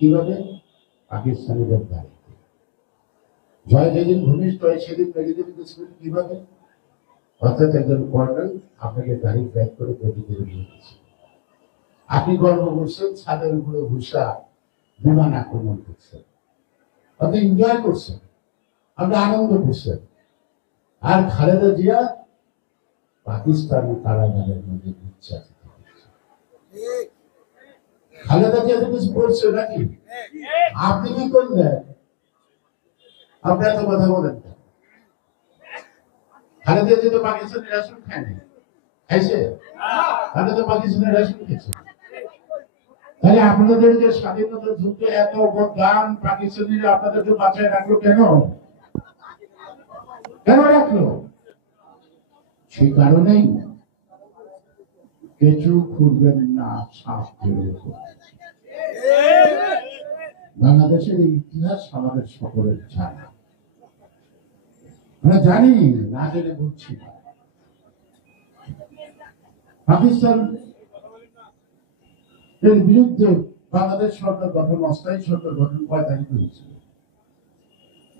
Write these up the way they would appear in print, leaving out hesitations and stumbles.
কিভাবে? পাকিস্তানিদের গাড়িতে। জয় যেদিন ভূমিষ্ঠ হয় সেদিন মেডিকেল গেছিলেন কিভাবে? অর্থাৎ একজন কর্নেল আপনাকে গাড়ি ব্যাক করে মেডিকেলে নিয়ে গেছে, আপনি গর্ব করছেন, ছাদের উপরে ঘুষা বিমান আক্রমণ করছেন, আপনি এনজয় করছেন, আপনি আনন্দ করছেন। আর খালেদা জিয়া পাকিস্তানি কারাগারের মধ্যে নির্যাতিত হচ্ছে। খালেদা জিয়া তো কিছু করছে নাকি? আপনি কি করলেন? আপনি এত কথা বলেন না। খালেদা জিয়া তো পাকিস্তানের রেশন খায়নি, খাইছে? আপনি তো পাকিস্তানের রেশন খেয়েছে। তাহলে আপনাদের যে স্বাধীনতা যুদ্ধে এত অবদান পাকিস্তানিরা আপনাদেরকে বাঁচায় রাখলো কেন? কেন রাখলো? সেই কারণেই কেঁচু খুঁড়বেন না, সাপ ফেলে। বাংলাদেশের ইতিহাস আমাদের সকলের জানা, আমরা জানি, না জেনে বুঝছি না। পাকিস্তান এর বিরুদ্ধে বাংলাদেশ সরকার গঠন, অস্থায়ী সরকার গঠন কয় তারিখে হয়েছিল?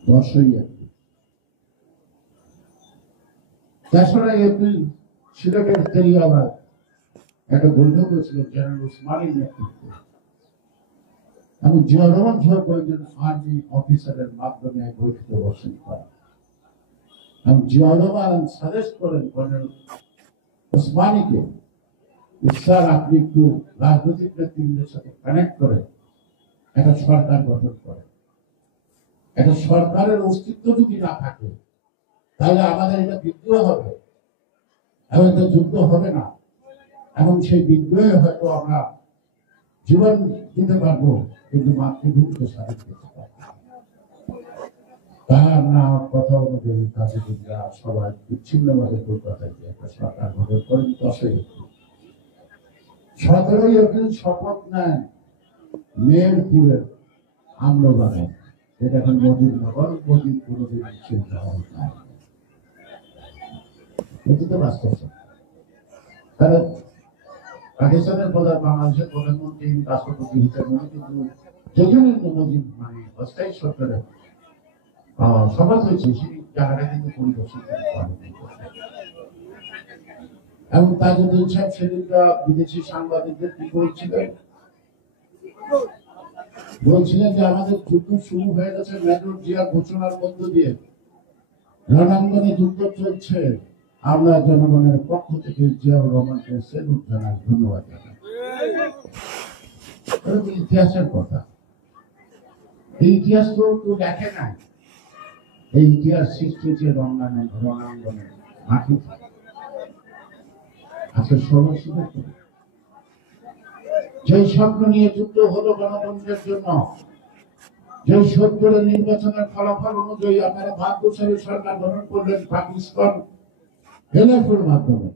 10ই এপ্রিল। 3রা এপ্রিল সিলেটের তেলিয়াবাদ একটা বৈঠক হয়েছিল জেনারেল ওসমানীর নেতৃত্বে, এবং জিয়া রহমান সহ কয়েকজন আর্মি অফিসারের মাধ্যমে এক বৈঠকে বসেন করা, এবং জিয়া রহমান সাজেস্ট করেন কর্নেল ওসমানীকে, স্যার আপনি একটু রাজনৈতিক নেতৃত্বের সাথে কানেক্ট করে একটা সরকার গঠন করে। একটা সরকারের অস্তিত্ব যদি না থাকে তাহলে আমাদের এটা বিদ্রোহ হবে, এবং এটা যুদ্ধ হবে না, এবং সেই বিদ্রোহে হয়তো আমরা জীবন দিতে পারবো, কিন্তু মাতৃভূমিকে স্বাধীন করতে পারবো। তার না কথা অনুযায়ী কাজীরা সবাই বিচ্ছিন্নভাবে কলকাতায় গিয়ে একটা সরকার গঠন করেন। 10ই এপ্রিল। 17ই এপ্রিল শপথ নেন মেহেরপুরের আমলাবাগান, যেটা এখন মজিদনগর। মজিদ কোনোদিন চিন্তা হবে না, অতীতে বাস্তব। তারা পাকিস্তানের প্রধান, বাংলাদেশের প্রধানমন্ত্রী, রাষ্ট্রপতি হিসেবে, কিন্তু যেখানে মজিদ মানে অস্থায়ী সরকারের শপথ হয়েছে সেই জায়গাটা কিন্তু পরিদর্শন করতে, এবং তাজউদ্দিন সাহেব সেদিনটা বিদেশি সাংবাদিকদের কি বলছিলেন? বলছিলেন যে আমাদের যুদ্ধ শুরু হয়ে গেছে মেজর জিয়া ঘোষণার মধ্য দিয়ে, রণাঙ্গনে যুদ্ধ চলছে, আমরা জনগণের পক্ষ থেকে জিয়াউর রহমানকে সেলুট জানাই, ধন্যবাদ জানাই। ইতিহাসের কথা, এই ইতিহাস তো কেউ দেখে নাই। এই ইতিহাস সৃষ্টি হচ্ছে রণাঙ্গনে মাটি। আজকে সমস্ত যে স্বপ্ন নিয়ে যুদ্ধ হলো গণতন্ত্রের জন্য, যে 70 নির্বাচনের ফলাফল অনুযায়ী আপনারা ভাগ্যশালী সরকার গঠন করলেন পাকিস্তান এলএফের মাধ্যমে,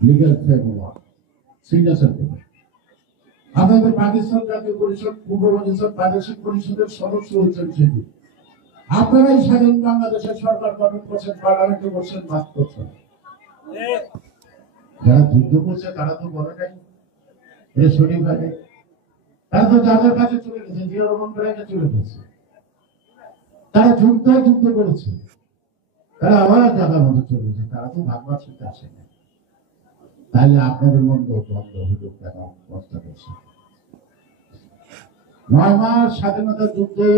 লিগ্যাল ফ্রেমওয়ার্ক সিগনেচার করে আপনাদের পাকিস্তান জাতীয় পরিষদ, পূর্ব পাকিস্তান প্রাদেশিক পরিষদের সদস্য হয়েছেন। সেটি আপনারাই স্বাধীন বাংলাদেশের সরকার গঠন করছেন, পার্লামেন্টে বসছেন, বাদ করছেন। যারা যুদ্ধ করছে তারা তো বলে নাই এ সঠিক ভাবে, তারা তো যাদের কাছে চলে গেছে, জিয়া রহমানের কাছে চলে গেছে, তারা যুদ্ধ করেছে, তারা আবার জায়গা মতো চলে গেছে, তারা তো ভাববার সাথে আসে না। তাহলে আপনাদের মধ্যে দ্বন্দ্ব হলো কেন? প্রশ্ন করছে। 9 মাস স্বাধীনতা যুদ্ধে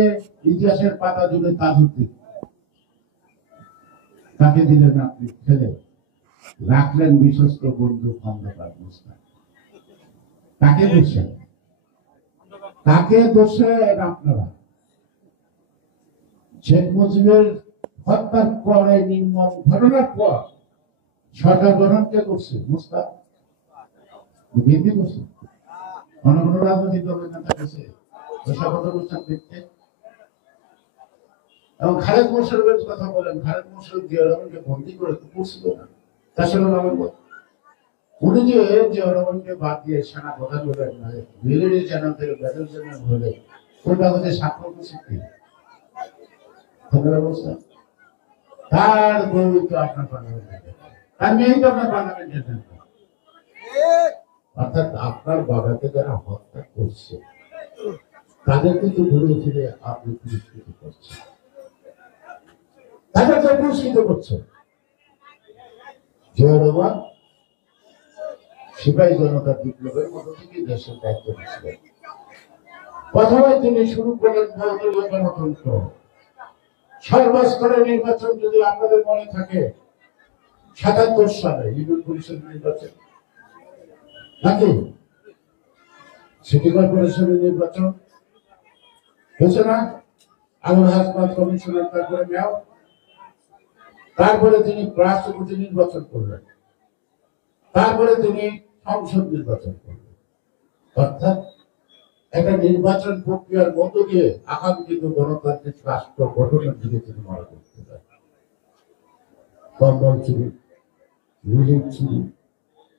ইতিহাসের পাতা জুড়ে তাজউদ্দিন, তাকে দিলেন আপনি ফেলে, রাখলেন বিশ্বস্ত বন্ধু খন্দকার মুস্তাক। কাকে দোষেন? কাকে দোষেন আপনারা? শেখ মুজিবের হত্যার পরে নির্মম ঘটনার পর সরকার গঠন কে করছে? মুস্তাক বিএনপি করছে। অন্য কোনো রাজনৈতিক দলের নেতা গেছে শপথ অনুষ্ঠান দেখতে? এবং খালেদ মোশাররফের কথা বলেন, খালেদ মোশাররফ জিয়া রহমানকে বন্দী করে করছিল না, তাছাড়া নভেম্বর উনি যে জিয়া রহমানকে বাদ দিয়ে সেনা প্রধান হলেন, ব্রিগেডিয়ার জেনারেল থেকে ব্যাটালিয়ন জেনারেল হলে কোন কাগজে স্বাক্ষর করছে কি? অবস্থা তার বউ তো আপনার পার্লামেন্টে, তার মেয়ে তো আপনার পার্লামেন্টে। অর্থাৎ আপনার বাবাকে যারা হত্যা করছে তাদের কিন্তু ঘুরে ফিরে আপনি পুরস্কৃত করছেন, তাদেরকে পুরস্কৃত করছেন। জিয়া রহমান সিপাহী জনতার বিপ্লবের মধ্যে থেকে দেশের দায়িত্ব নিয়েছিলেন। প্রথমে তিনি শুরু করলেন বহুদলীয় গণতন্ত্র, সর্বস্তরের নির্বাচন। যদি আপনাদের মনে থাকে ৭৭ সালে ইউনিয়ন পরিষদ নির্বাচন নাকি সিটি কর্পোরেশনের নির্বাচন হয়েছে না, আবুল হাসনাত কমিশনার, তারপরে মেয়র, তারপরে তিনি রাষ্ট্রপতি নির্বাচন করলেন, তারপরে তিনি সংসদ নির্বাচন করলেন। অর্থাৎ একটা নির্বাচন প্রক্রিয়ার মধ্য দিয়ে আকাঙ্ক্ষিত গণতান্ত্রিক রাষ্ট্র গঠনের দিকে তিনি মনে করতে চান। কম্বল চুরি, রিলিফ চুরি,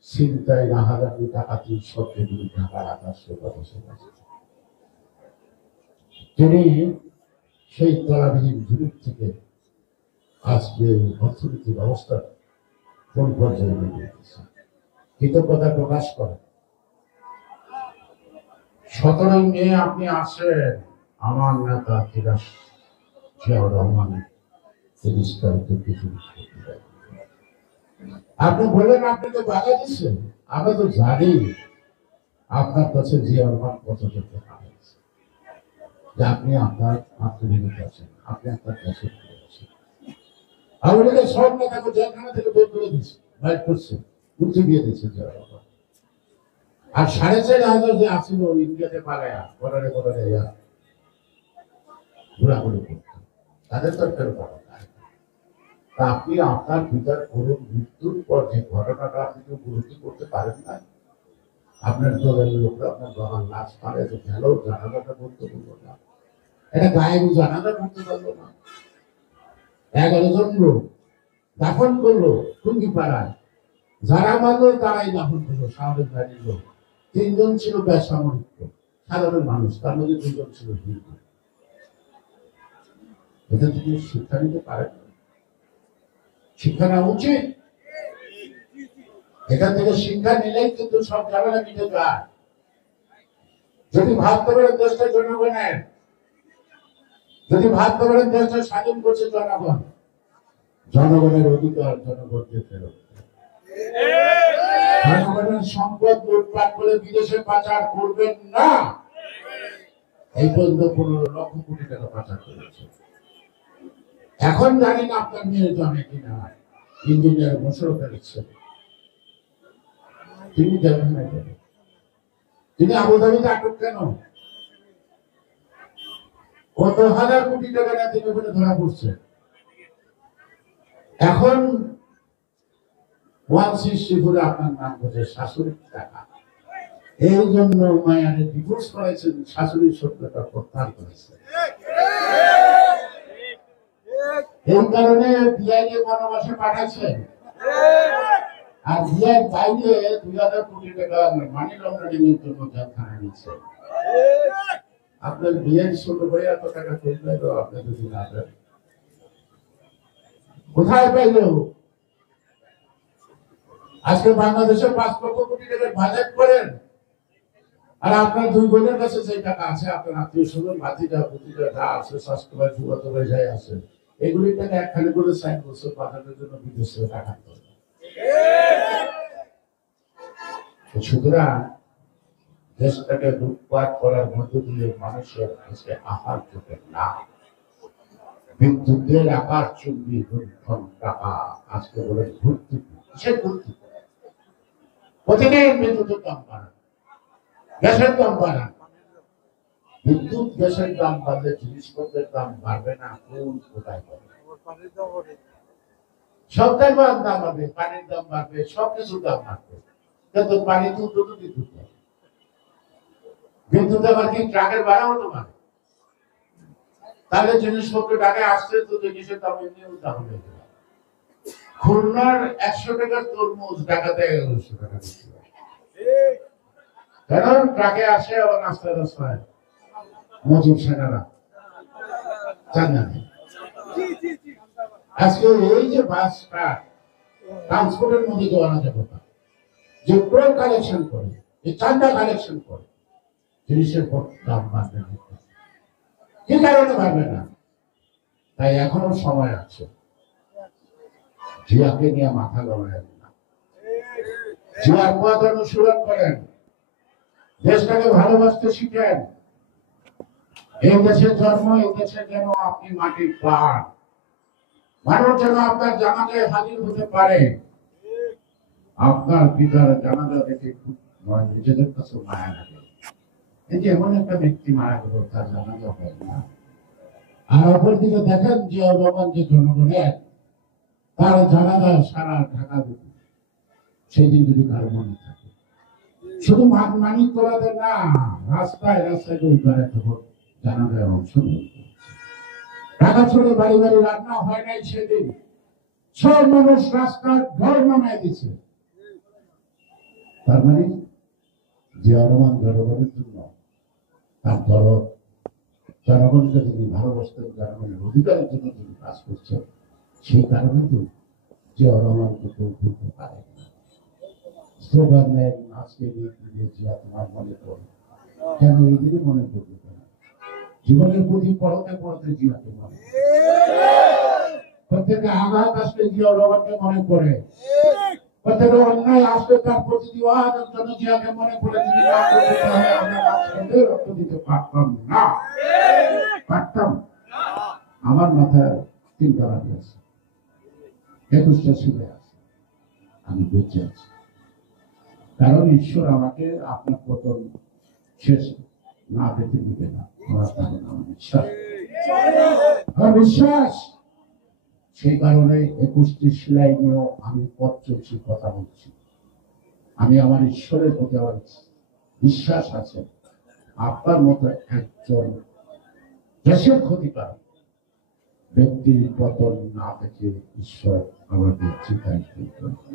ছিনতাই, রাহাজানি, ডাকাতি, সবগুলি ঢাকার আকাশের কথা শোনাচ্ছে। তিনি সেই তলাবিহীন যুগ থেকে আজকে অর্থনৈতিক অবস্থা কোন পর্যায়ে নিয়ে গেছে কৃতজ্ঞতা প্রকাশ করে। 17 মে আপনি আসেন, আমার নেতা জিয়াউর রহমান বিস্তারিত কিছু আপনি বললেন আপনি তো বাধা দিচ্ছেন। আমরা তো জানি আপনার কাছে জিয়াউর রহমান কত করতে পারেন, যে আপনি আপনার আত্মনির্ভর আছেন, আপনি আপনার দেশে আছেন। আওয়ামী লীগের সব নেতাকে জেলখানা থেকে বের করে দিচ্ছে, বাইর করছে, মুক্তি দিয়ে দিচ্ছে জিয়াউর রহমান। আর 4,500 যে আসিল ইন্ডিয়াতে পালায়া বর্ডারে ঘোরাঘুরি করত, তাদের দরকার পাওয়া যায়। আপনি আপনার বিচার করুন, মৃত্যুর পর যে ঘটনাটা আপনি তো উপলব্ধি করতে পারেন না। আপনার দলের লোকরা আপনার বাবার লাশ পারে তো গেল, জানাজাটা করতে পারলো না, এটা গায়েবী জানাজা করতে পারলো না। 11 জন লোক দাফন করলো টুঙ্গি পাড়ায়, যারা মানলো তারাই দাফন করলো, স্বাভাবিক বাড়ির লোক। 3 জন ছিল বেসামরিক সাধারণ মানুষ, তার মধ্যে 2 জন ছিল হিন্দু। এটা থেকে শিক্ষা নিতে পারে, শিক্ষা নেওয়া উচিত। এখান থেকে শিক্ষা নিলেই কিন্তু সব ঝামেলা মিটে যায়। যদি ভাবতে পারেন দেশটা জনগণের, যদি ভাবতে পারেন দেশটা স্বাধীন করছে জনগণ, জনগণের অধিকার জনগণকে ফেরত, জনগণের সম্পদ লুটপাট করে বিদেশে পাচার করবেন না। এই পর্যন্ত 15 লক্ষ কোটি টাকা পাচার করেছে। এখন জানি না আপনার মেয়ে জানে কিনা, ইঞ্জিনিয়ার মোশাররফ ফেলেছেন, তিনি জানেন না কেন, তিনি আবুধাবিতে আটক কেন, কত হাজার কোটি টাকা না তিনি ওখানে ধরা পড়ছে। এখন 160 করে আপনার নাম হচ্ছে শাশুড়ির টাকা। এই জন্য মায়ারে ডিভোর্স করেছেন, শাশুড়ির সত্যতা প্রত্যাহার করেছেন। এই কারণে বিআইকে বনবাসে পাঠাচ্ছেন। আর বিআই বাইরে 2000 কোটি টাকা মানি লন্ডারিং এর জন্য জেলখানায় নিচ্ছে। আপনার বিআই ছোট ভাই এত টাকা পেয়ে তো আপনি যদি না দেন, কোথায় পাইল? আজকে বাংলাদেশের 5 লক্ষ কোটি টাকা বাজেট করেন, আর আপনার 2 বোনের কাছে যে টাকা আছে, আপনার আত্মীয় স্বজন ভাতিজা ভতিজা যা আছে, স্বাস্থ্য ভাই যুবত ভাই যাই আছে, এগুলির টাকা একখানে করে 60 বছর পাঠানোর জন্য বিদেশে টাকা করে। সুতরাং দেশটাকে লুটপাট করার মধ্য দিয়ে মানুষের কাছে আহার জোটে না। বিদ্যুতের আকাশ চুম্বি টাকা আজকে বলে ভর্তি, কিসের ভর্তি? প্রতিদিন বিদ্যুতের দাম বাড়ান, গ্যাসের দাম বাড়ান। বিদ্যুৎ গ্যাসের দাম বাড়লে জিনিসপত্রের দাম বাড়বে না, কোন কোথায় পাবে? সবটাই দাম বাড়বে, পানির দাম বাড়বে, সবকিছুর দাম বাড়বে। কিন্তু পানি তুলতে তো বিদ্যুৎ পাবে, বিদ্যুৎ আবার কি ট্রাকের ভাড়া হতে পারে? তাহলে জিনিসপত্র ঢাকায় আসছে তো জিনিসের দাম এমনিও দাম হয়ে যাবে। খুলনার 100 টাকার তরমুজ ঢাকাতে 1100 টাকা দিচ্ছে, কারণ ট্রাকে আসে, আবার রাস্তায় রাস্তায় মজুর সেনারা চাঁদা নেই। আজকে এই যে বাসটা ট্রান্সপোর্টের মধ্যে যে আনা যাবে, যে টোল কালেকশন করে, যে চাঁদা কালেকশন করে, জিনিসের দাম বাড়বে। কি কারণে পারবে না? তাই এখনো সময় আছে। জিয়াকে নিয়ে মাথা গড়ায় না, জিয়ার পথ অনুসরণ করেন, দেশটাকে ভালোবাসতে শিখেন। এই দেশে জন্ম, এই দেশে যেন আপনি মাটির প্রাণ, মানুষ যেন আপনার জানাজায় হাজির হতে পারে। আপনার পিতার জানাজা দেখে খুব নিজেদের কাছে মায়া লাগে, এই যে এমন একটা ব্যক্তি মারা গেল, তার জানাজা হয় না। আর অপরদিকে দেখেন যে অবমান যে জনগণের, তার জানাজা সারা ঢাকা দিতে, সেদিন যদি কারো মনে থাকে, শুধু মানিক করাতে না, রাস্তায় রাস্তায় উদ্ধারে তখন জানাজায় অংশগ্রহণ করছে। ঢাকা ছোড়ে বাড়ি বাড়ি রান্না হয় নাই সেদিন, সব মানুষ রাস্তার ঘর নামায় দিচ্ছে। তার মানে জিয়া রহমান জনগণের জন্য, তার দল জনগণকে যিনি ভালোবাসতেন, জনগণের অধিকারের জন্য যিনি কাজ করছেন, সেই কারণে তো জিয়া রহমানকে কেউ ভুলতে পারে না। স্লোগান নেন, আজকে জিয়া তোমার মনে পড়ে, কেন এই দিনে মনে করবে কেন? জীবনের প্রতি পড়তে পড়তে জিয়াকে মনে, প্রত্যেকে আঘাত আসলে জিয়া রহমানকে মনে পড়ে, প্রত্যেকে অন্যায় আসলে তার প্রতিবাদের জন্য জিয়াকে মনে পড়ে। যদি না করতে তাহলে আমরা আজকে রক্ত দিতে পারতাম না, পারতাম। আমার মাথায় চিন্তা ভাবনা আছে, 21টা ছেলে আছে, আমি বেঁচে আছি, কারণ ঈশ্বর আমাকে আপনার পতন শেষ না পেতে দিবে না, আমার বিশ্বাস, আমার বিশ্বাস। সেই কারণে 21টি সেলাই নিয়েও আমি পথ চলছি, কথা বলছি। আমি আমার ঈশ্বরের প্রতি আমার বিশ্বাস আছে, আপনার মতো একজন দেশের ক্ষতিকারক ব্যক্তির পতন না দেখে ঈশ্বর আমাদের চিন্তায়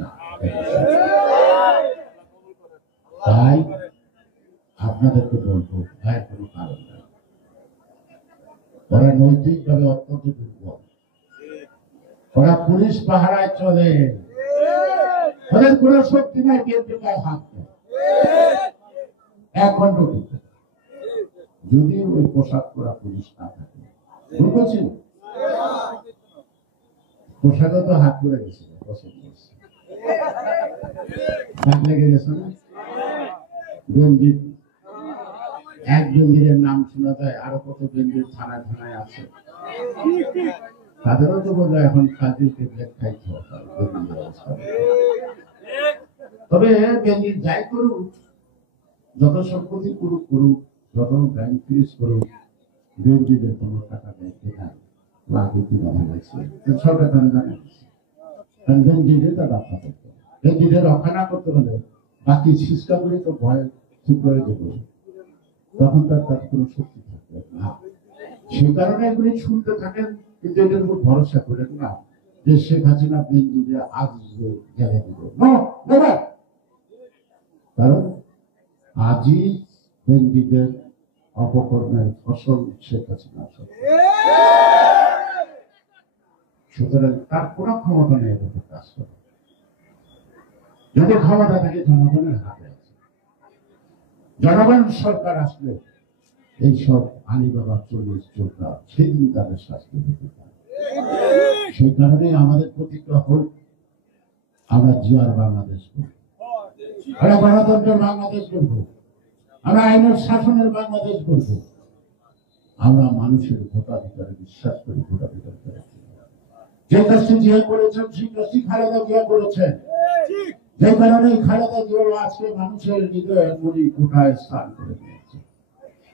না। তাই আপনাদেরকে বলবো, ভয়ের কোনো কারণ নাই। ওরা নৈতিকভাবে অত্যন্ত দুর্বল, ওরা পুলিশ পাহারায় চলে, ওদের কোন শক্তি নাই বিএনপি গায়ে হাত দেয়। এক ঘন্টা যদি ওই পোশাক করা পুলিশ না থাকে, বুঝেছি পোশাকে তো হাত করে গেছে, হাত লেগে গেছে না। গঞ্জিত, এক গঞ্জিরের নাম শোনা যায়, আরো কত গঞ্জির থানায় থানায় আছে, তাদেরও তো বোঝা এখন খাদ্যের ট্যাবলেট খাইতে হবে। তবে গেঞ্জির যাই করুক, যত সম্পত্তি করুক করুক, যত ব্যাংক ফ্রিজ করুক, গেঞ্জিদের কোনো টাকা ব্যাংকে নাই, লাগুতি বাধা গেছে, সরকার তারা জানে কারণ গেঞ্জিদের তার রক্ষা করতে হবে। গেঞ্জিদের রক্ষা না করতে হলে বাকি শিষ্টাগুলি তো ভয় চুপ করে দেবে, তখন তার তার কোনো শক্তি থাকবে না। সেই কারণে এগুলি শুনতে থাকেন, কিন্তু এদের উপর ভরসা করেন না যে শেখ হাসিনা বেঞ্জিতে আজ গেলে দিব, কারণ আজই বেঞ্জিদের অপকর্মের ফসল শেখ হাসিনা। সুতরাং তার কোনো ক্ষমতা নেই এদের কাজ করে, যদি ক্ষমতা থাকে জনগণের হাতে আছে। জনগণ সরকার আসলে এইসব আলিবাবা 40 চোররা সেদিন তাদের শাস্তি দিতে পারে। সেই কারণে আমাদের প্রতিজ্ঞা হোক, আমরা জিয়ার বাংলাদেশ করব, আমরা গণতন্ত্রের বাংলাদেশ করব, আমরা আইনের শাসনের বাংলাদেশ করব, আমরা মানুষের ভোটাধিকারে বিশ্বাস করি, ভোটাধিকার করে যে কাজটি জিয়া করেছেন সেই কাজটি খালেদা জিয়া করেছেন। যে কারণে খালেদা জিয়া আজকে মানুষের হৃদয়ে মনি কোঠায় স্থান করে নিয়েছে,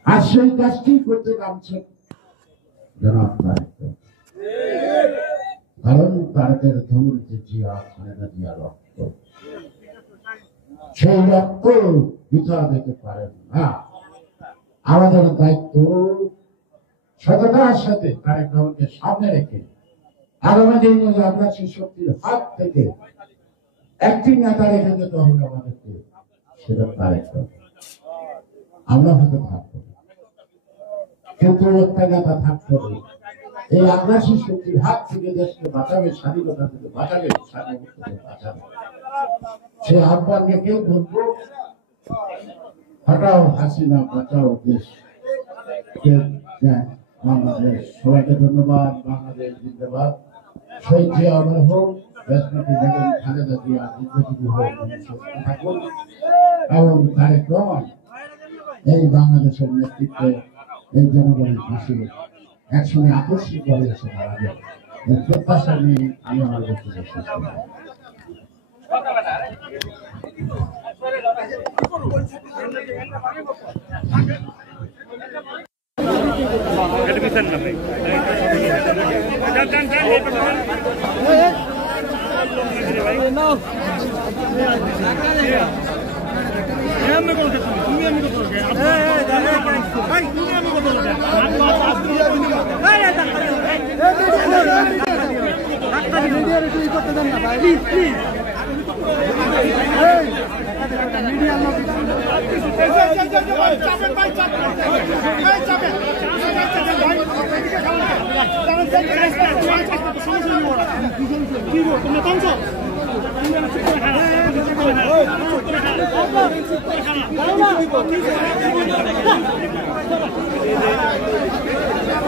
আর সেই কাজটি করতে নামছেন জনাব তারেক। কারণ তারেকের ধমনীতে জিয়া, খালেদা জিয়া রক্ত, সেই রক্ত বৃথা দিতে পারেন না। আমাদের দায়িত্ব সততার সাথে তারেক রহমানকে সামনে রেখে আগামী দিনে আমরা সেই শক্তির হাত থেকে একটি নেতা রেখে যেতে হবে আমাদেরকে, সেটা তারেক রহমান। আমরা হয়তো থাকবো, কিন্তু একটা নেতা থাকতে হবে এই আগ্রাসী শক্তির হাত থেকে দেশকে বাঁচাবে, স্বাধীনতা থেকে বাঁচাবে, স্বাধীনতা থেকে বাঁচাবে। সে আহ্বান কেউ বলবো, হটাও হাসিনা, বাঁচাও দেশ, বাংলাদেশ। সবাইকে ধন্যবাদ। বাংলাদেশ জিন্দাবাদ। শহীদ জিয়া অমর হোক, দেশনেত্রী বেগম খালেদা জিয়া দীর্ঘজীবী হোক, থাকুন এবং তারেক রহমান এই বাংলাদেশের নেতৃত্বে এই জনগণের পাশে একসঙ্গে আকস্মিকভাবে এসে দাঁড়াবে। এই প্রত্যাশা নিয়ে আমি আমার বক্তব্য শেষ করব।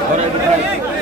Ahora